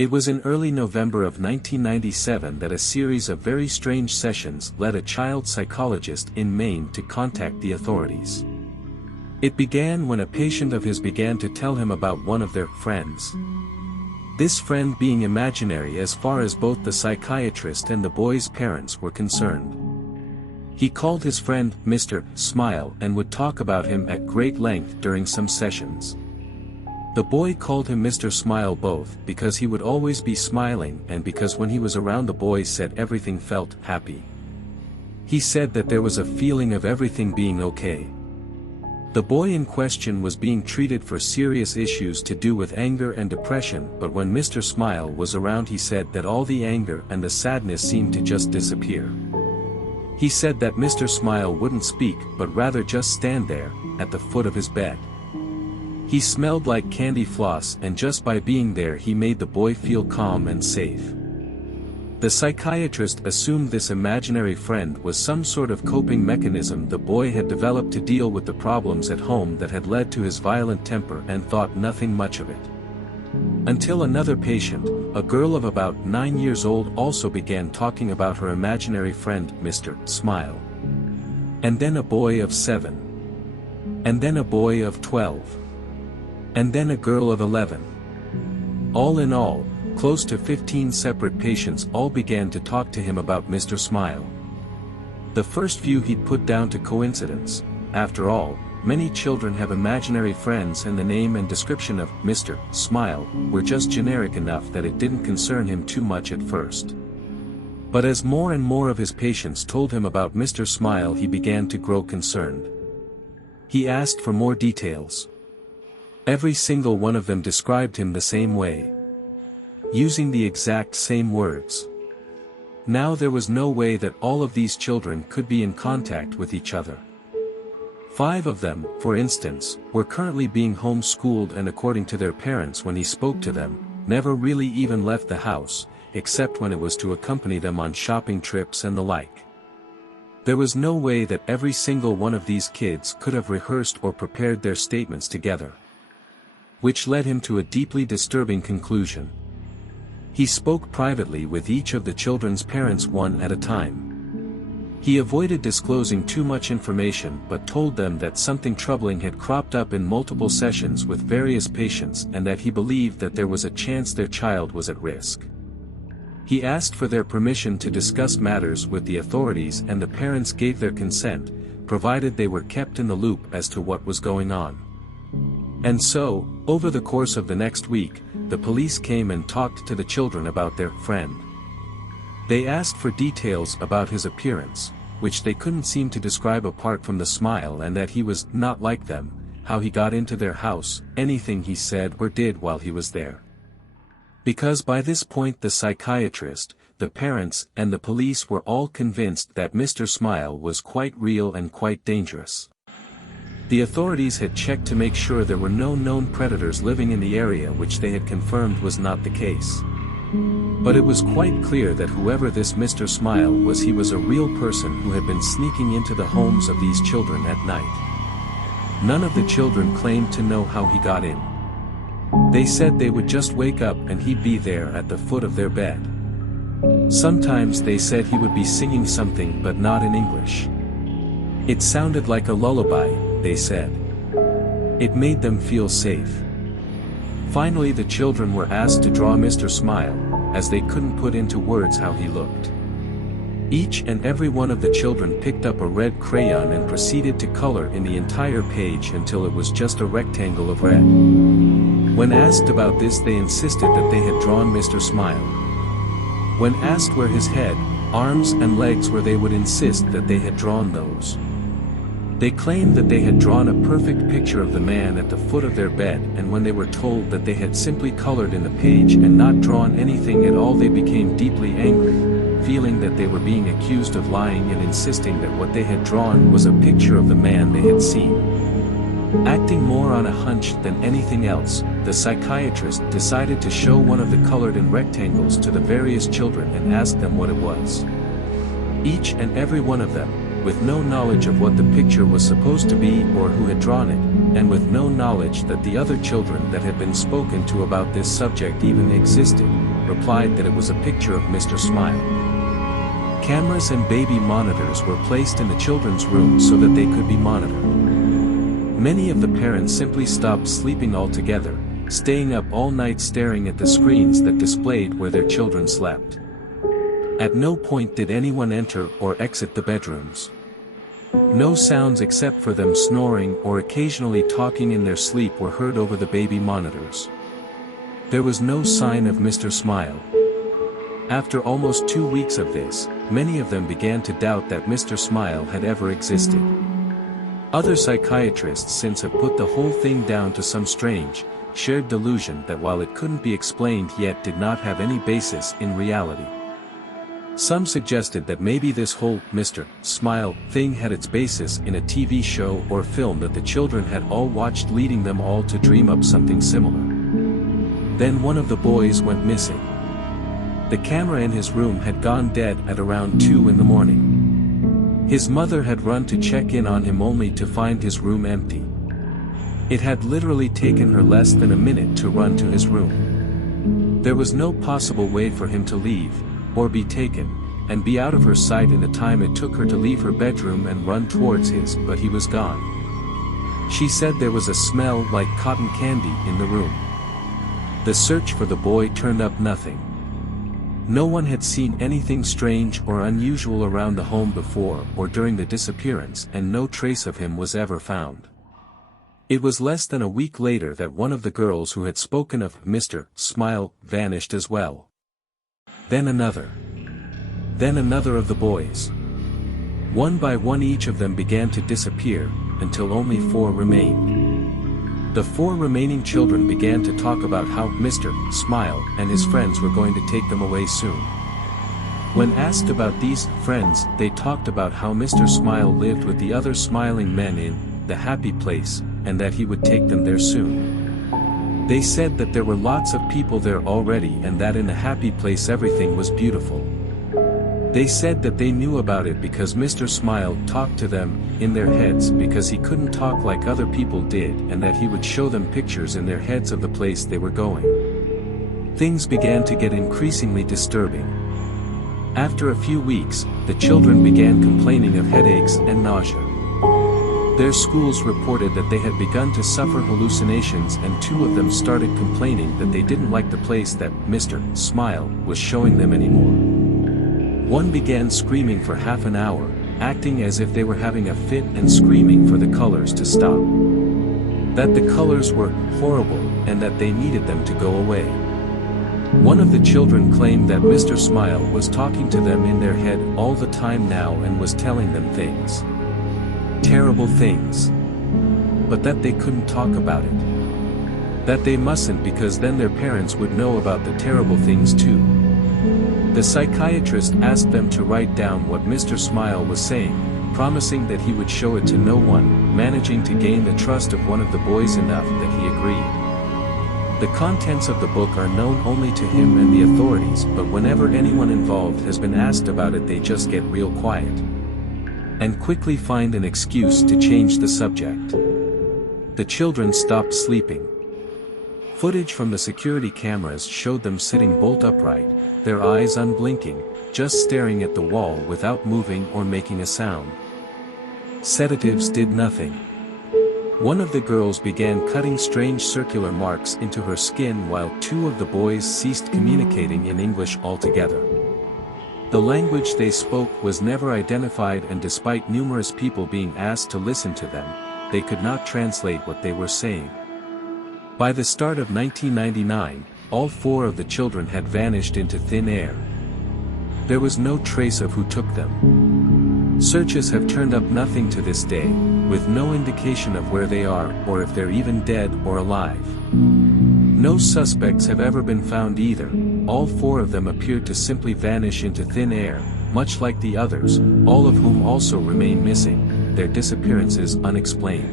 It was in early November of 1997 that a series of very strange sessions led a child psychologist in Maine to contact the authorities. It began when a patient of his began to tell him about one of their friends. This friend being imaginary as far as both the psychiatrist and the boy's parents were concerned. He called his friend Mr. Smile and would talk about him at great length during some sessions. The boy called him Mr. Smile both because he would always be smiling and because when he was around the boy said everything felt happy. He said that there was a feeling of everything being okay. The boy in question was being treated for serious issues to do with anger and depression, but when Mr. Smile was around he said that all the anger and the sadness seemed to just disappear. He said that Mr. Smile wouldn't speak but rather just stand there, at the foot of his bed. He smelled like candy floss and just by being there he made the boy feel calm and safe. The psychiatrist assumed this imaginary friend was some sort of coping mechanism the boy had developed to deal with the problems at home that had led to his violent temper and thought nothing much of it. Until another patient, a girl of about 9 years old also began talking about her imaginary friend Mr. Smile. And then a boy of 7. And then a boy of 12. And then a girl of 11. All in all, close to 15 separate patients all began to talk to him about Mr. Smile. The first few he'd put down to coincidence. After all, many children have imaginary friends and the name and description of Mr. Smile were just generic enough that it didn't concern him too much at first. But as more and more of his patients told him about Mr. Smile he began to grow concerned. He asked for more details. Every single one of them described him the same way, using the exact same words. Now there was no way that all of these children could be in contact with each other. 5 of them, for instance, were currently being homeschooled and according to their parents when he spoke to them, never really even left the house, except when it was to accompany them on shopping trips and the like. There was no way that every single one of these kids could have rehearsed or prepared their statements together. Which led him to a deeply disturbing conclusion. He spoke privately with each of the children's parents one at a time. He avoided disclosing too much information but told them that something troubling had cropped up in multiple sessions with various patients and that he believed that there was a chance their child was at risk. He asked for their permission to discuss matters with the authorities and the parents gave their consent, provided they were kept in the loop as to what was going on. And so, over the course of the next week, the police came and talked to the children about their friend. They asked for details about his appearance, which they couldn't seem to describe apart from the smile and that he was not like them, how he got into their house, anything he said or did while he was there. Because by this point the psychiatrist, the parents and the police were all convinced that Mr. Smile was quite real and quite dangerous. The authorities had checked to make sure there were no known predators living in the area, which they had confirmed was not the case. But it was quite clear that whoever this Mr. Smile was, he was a real person who had been sneaking into the homes of these children at night. None of the children claimed to know how he got in. They said they would just wake up and he'd be there at the foot of their bed. Sometimes they said he would be singing something but not in English. It sounded like a lullaby, they said. It made them feel safe. Finally the children were asked to draw Mr. Smile, as they couldn't put into words how he looked. Each and every one of the children picked up a red crayon and proceeded to color in the entire page until it was just a rectangle of red. When asked about this they insisted that they had drawn Mr. Smile. When asked where his head, arms and legs were they would insist that they had drawn those. They claimed that they had drawn a perfect picture of the man at the foot of their bed, and when they were told that they had simply colored in the page and not drawn anything at all they became deeply angry, feeling that they were being accused of lying and insisting that what they had drawn was a picture of the man they had seen. Acting more on a hunch than anything else, the psychiatrist decided to show one of the colored-in rectangles to the various children and ask them what it was. Each and every one of them, with no knowledge of what the picture was supposed to be or who had drawn it, and with no knowledge that the other children that had been spoken to about this subject even existed, replied that it was a picture of Mr. Smile. Cameras and baby monitors were placed in the children's room so that they could be monitored. Many of the parents simply stopped sleeping altogether, staying up all night staring at the screens that displayed where their children slept. At no point did anyone enter or exit the bedrooms. No sounds except for them snoring or occasionally talking in their sleep were heard over the baby monitors. There was no sign of Mr. Smile. After almost 2 weeks of this, many of them began to doubt that Mr. Smile had ever existed. Other psychiatrists since have put the whole thing down to some strange, shared delusion that while it couldn't be explained yet did not have any basis in reality. Some suggested that maybe this whole Mr. Smile thing had its basis in a TV show or film that the children had all watched, leading them all to dream up something similar. Then one of the boys went missing. The camera in his room had gone dead at around 2 in the morning. His mother had run to check in on him only to find his room empty. It had literally taken her less than a minute to run to his room. There was no possible way for him to leave, or be taken, and be out of her sight in the time it took her to leave her bedroom and run towards his, but he was gone. She said there was a smell like cotton candy in the room. The search for the boy turned up nothing. No one had seen anything strange or unusual around the home before or during the disappearance, and no trace of him was ever found. It was less than a week later that one of the girls who had spoken of Mr. Smile vanished as well. Then another. Then another of the boys. One by one each of them began to disappear, until only 4 remained. The 4 remaining children began to talk about how Mr. Smile and his friends were going to take them away soon. When asked about these friends, they talked about how Mr. Smile lived with the other smiling men in the happy place, and that he would take them there soon. They said that there were lots of people there already and that in the happy place everything was beautiful. They said that they knew about it because Mr. Smile talked to them in their heads because he couldn't talk like other people did, and that he would show them pictures in their heads of the place they were going. Things began to get increasingly disturbing. After a few weeks, the children began complaining of headaches and nausea. Their schools reported that they had begun to suffer hallucinations, and 2 of them started complaining that they didn't like the place that Mr. Smile was showing them anymore. One began screaming for half an hour, acting as if they were having a fit and screaming for the colors to stop. That the colors were horrible and that they needed them to go away. One of the children claimed that Mr. Smile was talking to them in their head all the time now and was telling them things. Terrible things. But that they couldn't talk about it. That they mustn't because then their parents would know about the terrible things too. The psychiatrist asked them to write down what Mr. Smile was saying, promising that he would show it to no one, managing to gain the trust of one of the boys enough that he agreed. The contents of the book are known only to him and the authorities, but whenever anyone involved has been asked about it, they just get real quiet and quickly find an excuse to change the subject. The children stopped sleeping. Footage from the security cameras showed them sitting bolt upright, their eyes unblinking, just staring at the wall without moving or making a sound. Sedatives did nothing. One of the girls began cutting strange circular marks into her skin while 2 of the boys ceased communicating in English altogether. The language they spoke was never identified, and despite numerous people being asked to listen to them, they could not translate what they were saying. By the start of 1999, all 4 of the children had vanished into thin air. There was no trace of who took them. Searches have turned up nothing to this day, with no indication of where they are or if they're even dead or alive. No suspects have ever been found either. All 4 of them appeared to simply vanish into thin air, much like the others, all of whom also remain missing, their disappearances unexplained.